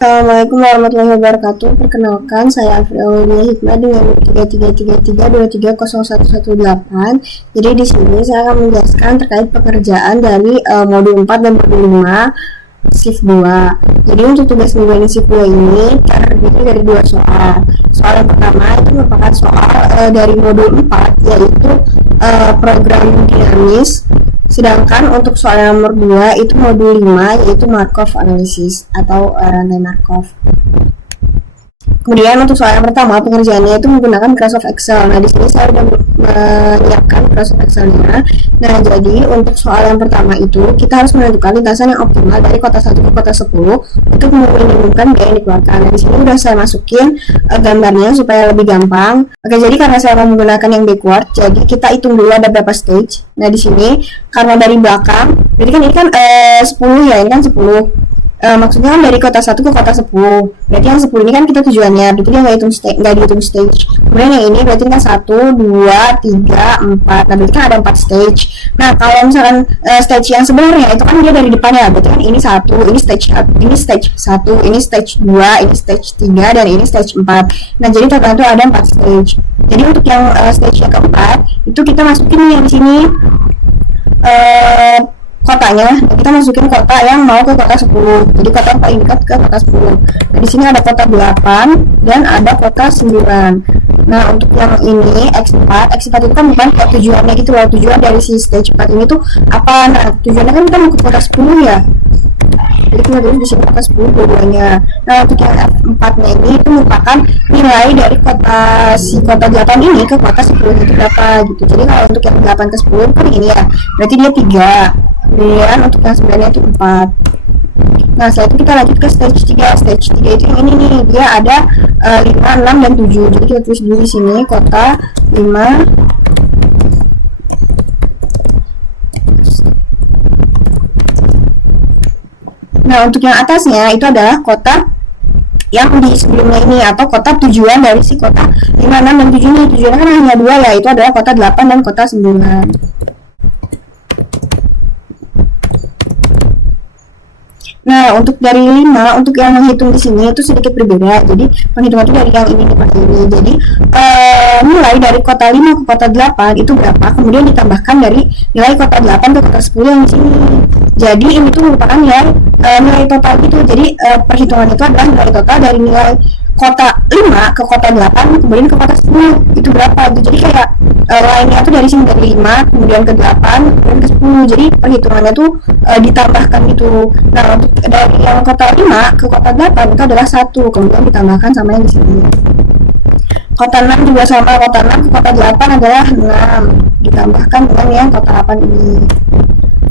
Assalamualaikum warahmatullahi wabarakatuh. Perkenalkan, saya Afri Aulia Hikmah dengan 3333230118. Jadi di sini saya akan menjelaskan terkait pekerjaan dari modul 4 dan modul 5 shift 2. Jadi untuk tugas minggu ini shift 2 ini terdiri dari dua soal. Soal yang pertama itu merupakan soal dari modul 4, yaitu program dinamis. Sedangkan untuk soal nomor 2 itu modul 5, yaitu Markov Analysis atau rantai Markov. Kemudian untuk soal yang pertama, pengerjaannya itu menggunakan Microsoft Excel. Nah, di sini saya sudah menyiapkan Microsoft Excel-nya. Nah, jadi untuk soal yang pertama itu kita harus menentukan lintasan yang optimal dari kota 1 ke kota 10 untuk meminimumkan biaya yang dikeluarkan. Nah, di sini sudah saya masukin gambarnya supaya lebih gampang. Oke, jadi karena saya mau menggunakan yang backward, jadi kita hitung dulu ada berapa stage. Nah, di sini karena dari belakang, jadi kan ini kan 10 ya, ini kan 10. Maksudnya kan dari kota 1 ke kota 10. Berarti yang 10 ini kan kita tujuannya, berarti dia nggak dihitung stage. Kemudian yang ini berarti kan 1, 2, 3, 4. Nah, berarti kan ada 4 stage. Nah, kalau misalkan stage yang sebenarnya itu kan dia dari depannya, berarti kan ini 1, ini stage 1, ini stage 2, ini stage 3, dan ini stage 4. Nah, jadi total itu ada 4 stage. Jadi untuk yang stage yang keempat itu kita masukin yang di sini kotanya, kita masukin kota yang mau ke kota 10. Jadi kota yang paling dekat ke kota 10. Nah, di sini ada kota 8 dan ada kota 9. Nah, untuk yang ini X4 itu kan bukan kayak tujuannya gitu loh. Tujuan dari si stage 4 ini tuh apa? Nah, tujuannya kan kita mau ke kota 10 ya. Jadi kita tulis di sini kota 10 dua-duanya. Nah, untuk yang F4-nya ini itu merupakan nilai dari kota 8 ini ke kota 10 itu berapa gitu. Jadi kalau untuk yang 8 ke 10 kan ini ya, berarti dia 3. Kemudian untuk yang 9-nya itu 4. Nah, setelah itu kita lanjut ke stage 3. Stage 3 itu yang ini nih, dia ada 5, 6, dan 7. Jadi kita tulis dulu di sini kota 5. Nah, untuk yang atasnya itu adalah kota yang di sebelumnya ini atau kota tujuan dari si kota 5, 6, dan 7 ini. Tujuannya kan hanya 2 ya, itu adalah kota 8 dan kota 9. Nah, untuk dari 5, untuk yang menghitung di sini itu sedikit berbeda. Jadi, penghitungan itu dari yang ini seperti ini. Jadi, nilai dari kota 5 ke kota 8 itu berapa? Kemudian ditambahkan dari nilai kota 8 ke kota 10 yang di sini. Jadi, ini tuh merupakan nilai total gitu. Jadi, perhitungan itu adalah nilai total dari nilai kota 5 ke kota 8 kemudian ke kota 10 itu berapa gitu. Jadi kayak lainnya tuh dari sini dari 5 kemudian ke 8 kemudian ke 10. Jadi perhitungannya tuh ditambahkan gitu. Nah, untuk dari yang kota 5 ke kota 8 itu adalah 1 kemudian ditambahkan sama yang di sini. Kota 6 juga sama, kota 6 ke kota 8 adalah 6 ditambahkan dengan yang kota 8 ini.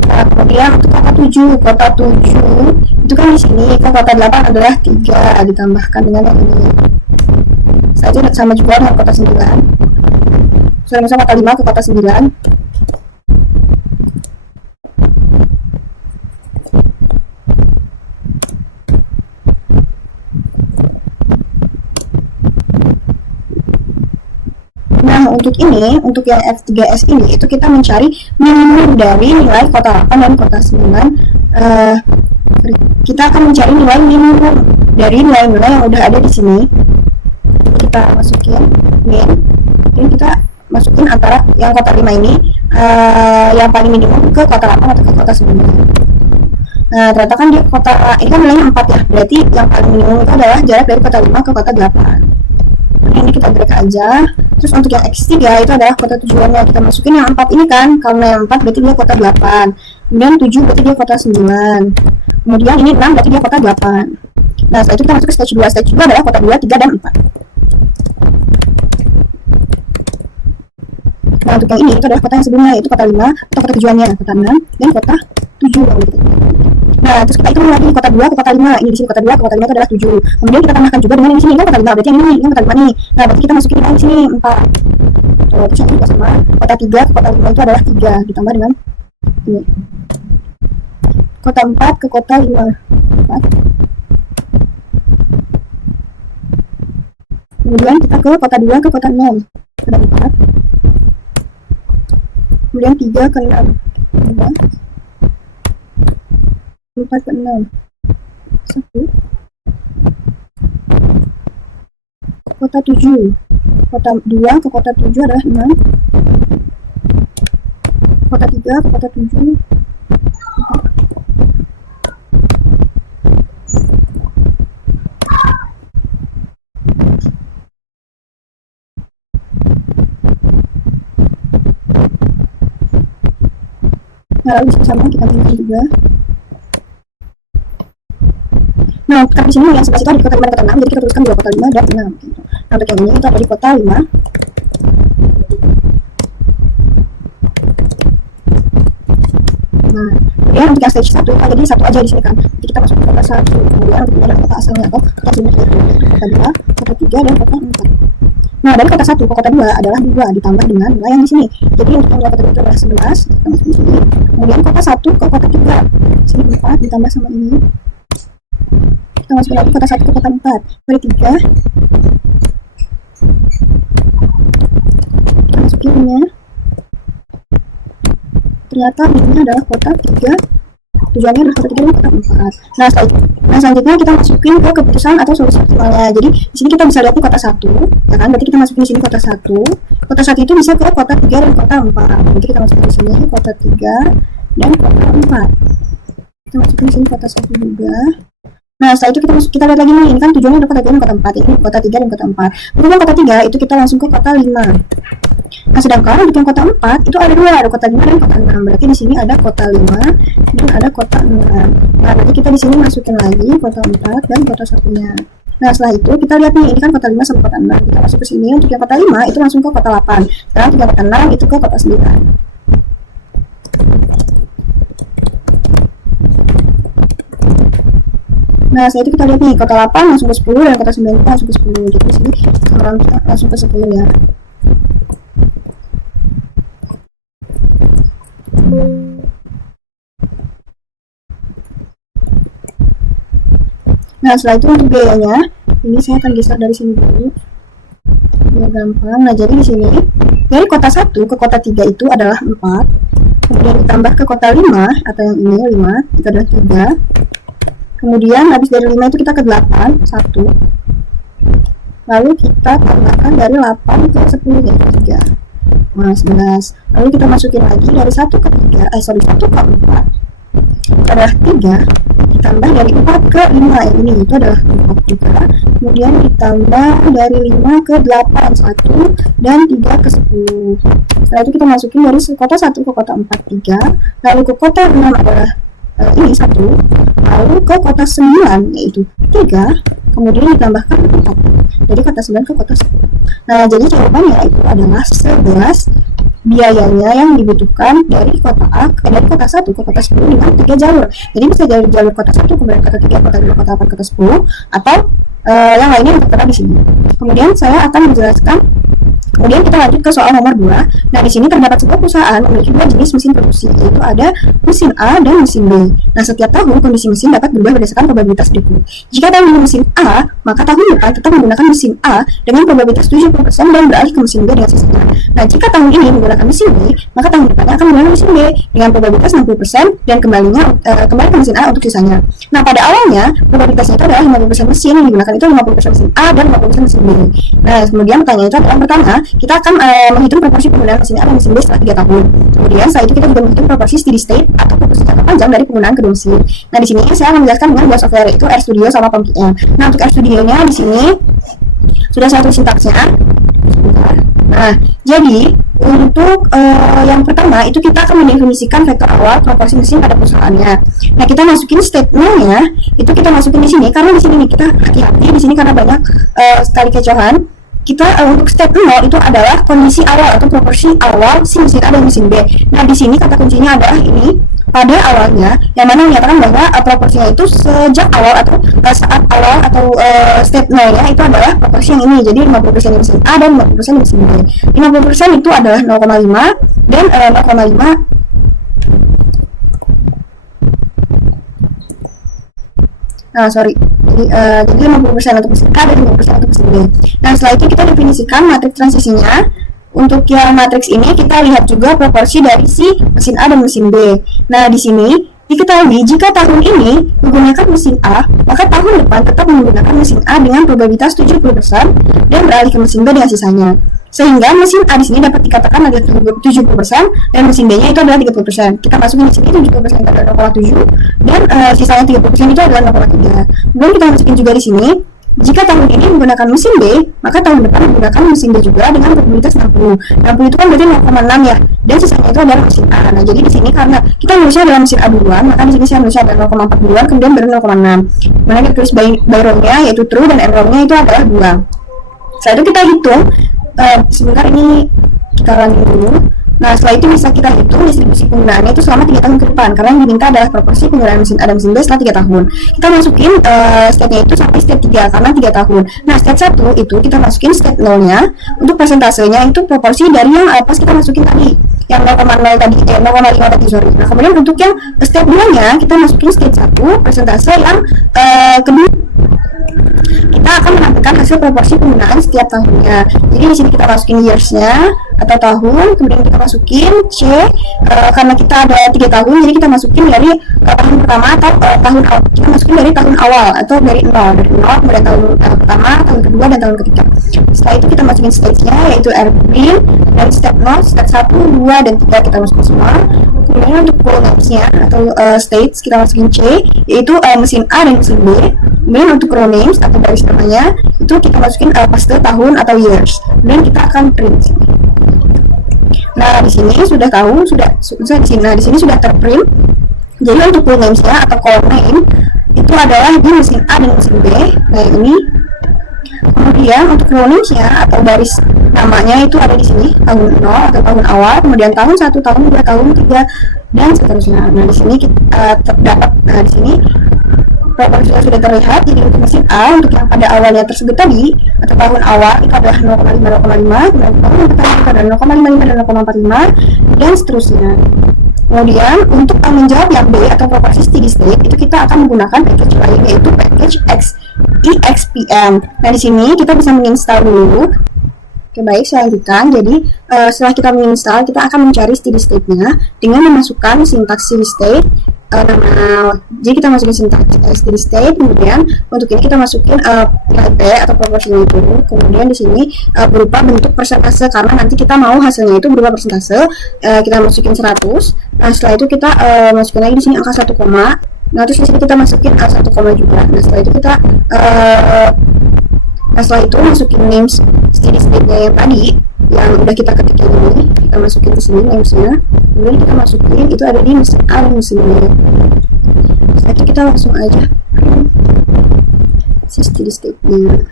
Nah, kemudian untuk kota 7 itu kan di sini ke kota 8 adalah 3 ditambahkan dengan yang ini. Saya itu sama juga dengan kota 9. Sudah masuk kota 5 ke kota 9. Nah, untuk ini, untuk yang F3S ini, itu kita mencari minimum dari nilai kota 8 dan kota 9. Kita akan mencari nilai minimum dari nilai-nilai yang udah ada di sini. Kita masukin min, dan kita masukin antara yang kota 5 ini, yang paling minimum ke kota 8 atau ke kota 9. Nah, ternyata kan di kota, ini kan nilainya 4 ya, berarti yang paling minimum itu adalah jarak dari kota 5 ke kota 8. Ini kita drag aja. Terus untuk yang X3 itu adalah kota tujuannya, kita masukin yang 4 ini kan, karena yang 4 berarti dia kota 8, kemudian 7 berarti dia kota 9, kemudian ini 6 berarti dia kota 8. Nah, setelah itu kita masuk ke stage 2. Stage 2 adalah kota 2, 3, dan 4. Nah, untuk yang ini itu adalah kota yang sebelumnya, yaitu kota 5 atau kota tujuannya, kota 6 dan kota 7. Nah, terus kita hitung lagi kota 2 ke kota 5. Ini di sini kota 2 ke kota 5 itu adalah 7. Kemudian kita tambahkan juga dengan yang di sini kan kota 5, berarti yang ini kota 5 nih. Nah, berarti kita masukin yang di sini 4. Terus yang juga sama, kota 3 ke kota 5 itu adalah 3 ditambah dengan ini. Kota 4 ke kota 5. 4. Kemudian kita ke kota 2 ke kota 6. Kota 4. Kemudian 3 ke 6. 4 ke 6. 1 kota 7. Kota 2 ke kota 7 adalah 6. Kota 3 ke kota 7. Nah, lalu sama kita pindah juga. Nah, untuk di sini yang sebelah itu ada di kota 5 dan kota 6, jadi kita tuliskan dua kota 5 dan 6 gitu. Nah, untuk yang ini itu ada di kota 5. Nah, kemudian untuk yang stage 1, jadi satu aja di sini kan. Jadi kita masuk ke kota 1, kemudian untuk ada kota asalnya atau kota sini, kota 2, kota 3 dan kota 4. Nah, dari kota 1 ke kota 2 adalah 2 ditambah dengan nilai yang di sini. Jadi untuk nilai kota 2 itu adalah 11, kita masuk di sini. Kemudian kota 1 ke kota 3, sini 4 ditambah sama ini. Kita masuk lagi kota 1 ke kota 4, dari 3. Kita masukin ini. Ternyata ini adalah kota 3. Tujuannya adalah kota 3 dan kota 4. Nah, selanjutnya kita masukin ke keputusan atau solusi optimalnya. Jadi di sini kita bisa lihat di kota 1, ya kan? Berarti kita masukin di sini kota 1. Kota 1 itu bisa ke kota 3 dan kota 4. Jadi kita masukin di sini kota 3 dan kota 4. Kita masukin di sini kota 1 juga. Nah, setelah itu kita lihat lagi nih, ini kan tujuannya ada kota 3 dan kota 4. Ini kota 3 dan kota 4. Untuk yang kota 3 itu kita langsung ke kota 5. Nah, sedangkan untuk yang kota 4 itu ada dua, ada kota 5 dan kota 6. Berarti di sini ada kota 5 dan ada kota 6. Nah, berarti kita di sini masukin lagi kota 4 dan kota 1-nya. Nah, setelah itu kita lihat nih, ini kan kota 5 sama kota 6. Kita masuk ke sini, untuk yang kota 5 itu langsung ke kota 8. Sekarang untuk yang kota 6 itu ke kota 9. Nah, setelah itu kita lihat nih, kota 8 langsung ke 10 dan kota 9 langsung ke 10. Jadi di sini langsung ke 10 ya. Nah, setelah itu untuk biayanya, ini saya akan geser dari sini dulu biar gampang. Nah, jadi di sini dari kota 1 ke kota 3 itu adalah 4, kemudian ditambah ke kota 5 atau yang ini 5 itu adalah 3, kemudian habis dari 5 itu kita ke 8, 1, lalu kita tambahkan dari 8 ke 10 yaitu 3, nah 11, lalu kita masukin lagi dari 1 ke 3, 1 ke 4 itu adalah 3, ditambah dari 4 ke 5, ini itu adalah 4 juga, kemudian ditambah dari 5 ke 8, 1 dan 3 ke 10. Setelah itu kita masukin dari kota 1 ke kota 4, 3, lalu ke kota 6 adalah ini 1, lalu ke kota 9 yaitu 3, kemudian ditambahkan 4, jadi kota 9 ke kota 10. Nah, jadi jawabannya itu adalah 11 biayanya yang dibutuhkan dari kota A dari kota 1 ke kota 10 dengan 3 jalur. Jadi bisa jalur kota 1 kemudian kota 3, kota 2, kota 8, kota 10, atau yang lainnya yang tertera di sini. Kemudian saya akan menjelaskan. Kemudian kita lanjut ke soal nomor 2. Nah, di sini terdapat sebuah perusahaan memiliki dua jenis mesin produksi, yaitu ada mesin A dan mesin B. Nah, setiap tahun kondisi mesin dapat berubah berdasarkan probabilitas berikut. Jika tahun ini mesin A, maka tahun depan tetap menggunakan mesin A dengan probabilitas 70% dan beralih ke mesin B dengan sisanya. Nah, jika tahun ini menggunakan mesin B, maka tahun depannya akan menggunakan mesin B dengan probabilitas 60% dan kembali ke mesin A untuk sisanya. Nah, pada awalnya probabilitasnya itu adalah 50% mesin yang digunakan itu 50% mesin A dan 50% mesin B. Nah, kemudian pertanyaan itu adalah pertama, kita akan menghitung proporsi penggunaan mesin A dan mesin B setelah 3 tahun. Kemudian setelah itu kita juga menghitung proporsi steady state atau proporsi jangka panjang dari penggunaan kedua mesin. Nah, di sini saya akan menjelaskan dengan dua software, itu RStudio sama PumpKit. Nah, untuk RStudio-nya di sini sudah saya tulis sintaksnya. Nah, jadi untuk yang pertama itu kita akan mendefinisikan vektor awal proporsi mesin pada perusahaannya. Nah, kita masukin statementnya itu kita masukin di sini karena di sini kita hati-hati di sini karena banyak sekali kecohan. Kita untuk step 0 itu adalah kondisi awal atau proporsi awal si mesin A dan mesin B. Nah, di sini kata kuncinya adalah ini pada awalnya, yang mana menyatakan bahwa proporsinya itu sejak awal atau saat awal atau step 0 ya itu adalah proporsi yang ini. Jadi 50% mesin A dan 50% mesin B. 50% itu adalah 0,5 dan 0,5 jadi 50% untuk mesin A dan 50% untuk mesin B. Nah, setelah itu kita definisikan matriks transisinya. Untuk yang matriks ini kita lihat juga proporsi dari si mesin A dan mesin B. Nah, di sini Diketahui jika tahun ini menggunakan mesin A, maka tahun depan tetap menggunakan mesin A dengan probabilitas 70% dan beralih ke mesin B dengan sisanya. Sehingga mesin A di sini dapat dikatakan adalah 70% dan mesin B-nya itu adalah 30%. Kita masukin di sini 70% itu adalah 0,7 dan sisanya 30% itu adalah 0,3. Kemudian kita masukin juga di sini jika tahun ini menggunakan mesin B, maka tahun depan menggunakan mesin B juga dengan probabilitas 60. 60 itu kan berarti 0,6 ya, dan sisanya itu adalah mesin A. Nah, jadi di sini karena kita nulisnya adalah mesin A duluan, maka di sini saya nulisnya adalah 0,4 duluan, kemudian baru 0,6. Mana kita tulis by row-nya yaitu true dan error-nya itu adalah 2. Setelah itu kita hitung, sebentar ini kita running dulu. Nah, setelah itu bisa kita hitung distribusi penggunaannya itu selama 3 tahun ke depan, karena yang diminta adalah proporsi penggunaan mesin A dan mesin B setelah 3 tahun. Kita masukin step-nya itu sampai step 3, karena 3 tahun. Nah, step 1 itu kita masukin step 0-nya, untuk persentasenya itu proporsi dari yang pas kita masukin tadi, yang 0,0 tadi, 0,5 tadi, sorry. Nah, kemudian untuk yang step 2-nya, kita masukin step 1, persentase yang kedua. Kita akan menampilkan hasil proporsi penggunaan setiap tahunnya. Jadi di sini kita masukin years-nya atau tahun, kemudian kita masukin C, karena kita ada 3 tahun, jadi kita masukin dari tahun pertama atau tahun awal. Kita masukin dari tahun awal atau dari 0, kemudian tahun pertama, tahun kedua, dan tahun ketiga. Setelah itu kita masukin stage-nya yaitu Erwin, dan step 0, step 1, 2, dan 3 kita masukin semua. Kemudian untuk names-nya atau stage kita masukin C, yaitu mesin A dan mesin B. Kemudian untuk row names atau baris namanya itu kita masukin paste tahun atau years. Kemudian kita akan print. Nah, di sini sudah tahu, nah di sini sudah terprint. Jadi untuk full names-nya atau column name itu adalah di mesin A dan mesin B. Nah, ini. Kemudian untuk row names-nya atau baris namanya itu ada di sini tahun 0 atau tahun awal, kemudian tahun 1, tahun 2, tahun 3, dan seterusnya. Nah, di sini kita terdapat, nah di sini proporsinya sudah terlihat. Jadi untuk mesin A, untuk yang pada awalnya tersebut tadi atau tahun awal itu adalah 0,5, kemudian tahun yang pertama itu adalah 0,55 dan 0,45, dan seterusnya. Kemudian untuk menjawab yang B atau proporsi steady state itu kita akan menggunakan package lain yaitu package EXPM. Nah, di sini kita bisa menginstal dulu. Oke, baik, saya lanjutkan. Jadi setelah kita menginstal, kita akan mencari steady state-nya dengan memasukkan sintaks steady state. Jadi kita masukin sintaks steady state, kemudian untuk ini kita masukin P atau proporsinya itu, kemudian di sini berupa bentuk persentase karena nanti kita mau hasilnya itu berupa persentase. Kita masukin 100. Nah, setelah itu kita masukin lagi di sini angka 1, nah terus di sini kita masukin 1, juga. Nah, setelah itu kita setelah itu masukin names steady state-nya yang tadi yang udah kita ketik ini, kita masukin di sini names-nya, kemudian kita masukin itu ada di mesin A dan mesin B. Setelah itu kita langsung aja si steady state-nya.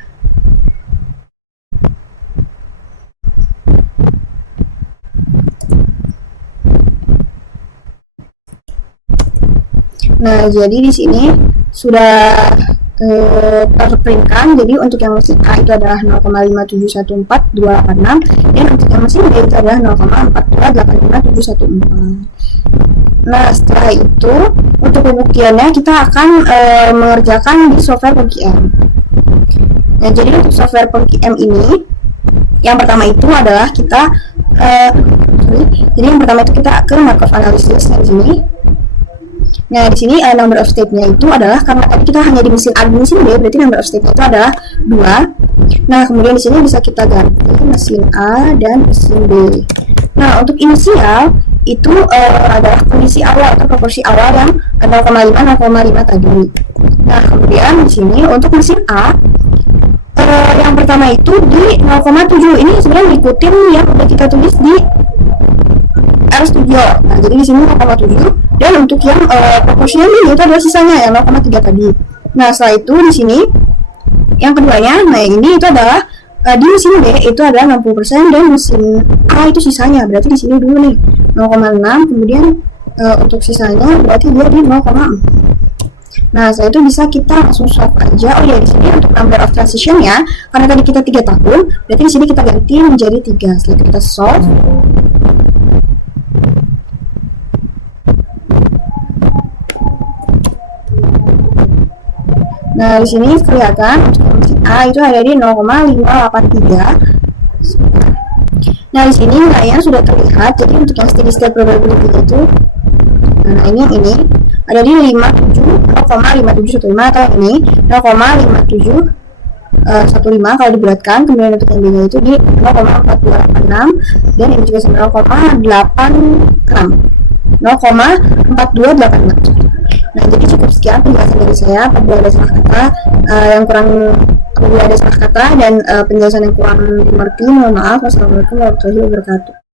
Nah, jadi di sini sudah terprintkan. Jadi untuk yang mesin A itu adalah 0,5714286 dan untuk yang mesin B itu adalah 0,4285714. Nah, setelah itu untuk pembuktiannya kita akan mengerjakan di software PemQM. Nah, jadi untuk software PemQM ini yang pertama itu adalah kita jadi yang pertama itu kita ke Markov analysis di sini. Nah, di sini number of state-nya itu adalah karena tadi kita hanya di mesin A dan mesin B, berarti number of state-nya itu adalah 2. Nah, kemudian di sini bisa kita ganti mesin A dan mesin B. Nah, untuk inisial itu adalah kondisi awal atau proporsi awal yang 0,5 tadi. Nah, kemudian di sini untuk mesin A yang pertama itu di 0,7. Ini sebenarnya ngikutin yang udah kita tulis di RStudio. Nah, jadi di sini 0,7 dan untuk yang proporsinya ini itu adalah sisanya yang 0,3 tadi. Nah, setelah itu di sini yang keduanya, nah ini itu adalah di mesin B itu adalah 60% dan mesin A itu sisanya. Berarti di sini dulu nih 0,6, kemudian untuk sisanya berarti dia di 0,4. Nah, setelah itu bisa kita langsung solve aja. Oh ya, di sini untuk number of transition ya, karena tadi kita 3 tahun, berarti di sini kita ganti menjadi 3. Setelah kita solve, nah di sini kelihatan untuk mesin A itu ada di 0,583. Nah, di sini nilainya sudah terlihat. Jadi untuk yang steady state probability itu, nah ini yang ini ada di 0,5715 atau ini 0,5715 kalau dibulatkan, kemudian untuk yang B-nya itu di 0,4286 dan ini juga sama 0,4286. Nah, jadi cukup sekian penjelasan dari saya. Apabila ada salah kata apabila ada salah kata dan penjelasan yang kurang mengerti, mohon maaf. Wassalamualaikum warahmatullahi wabarakatuh.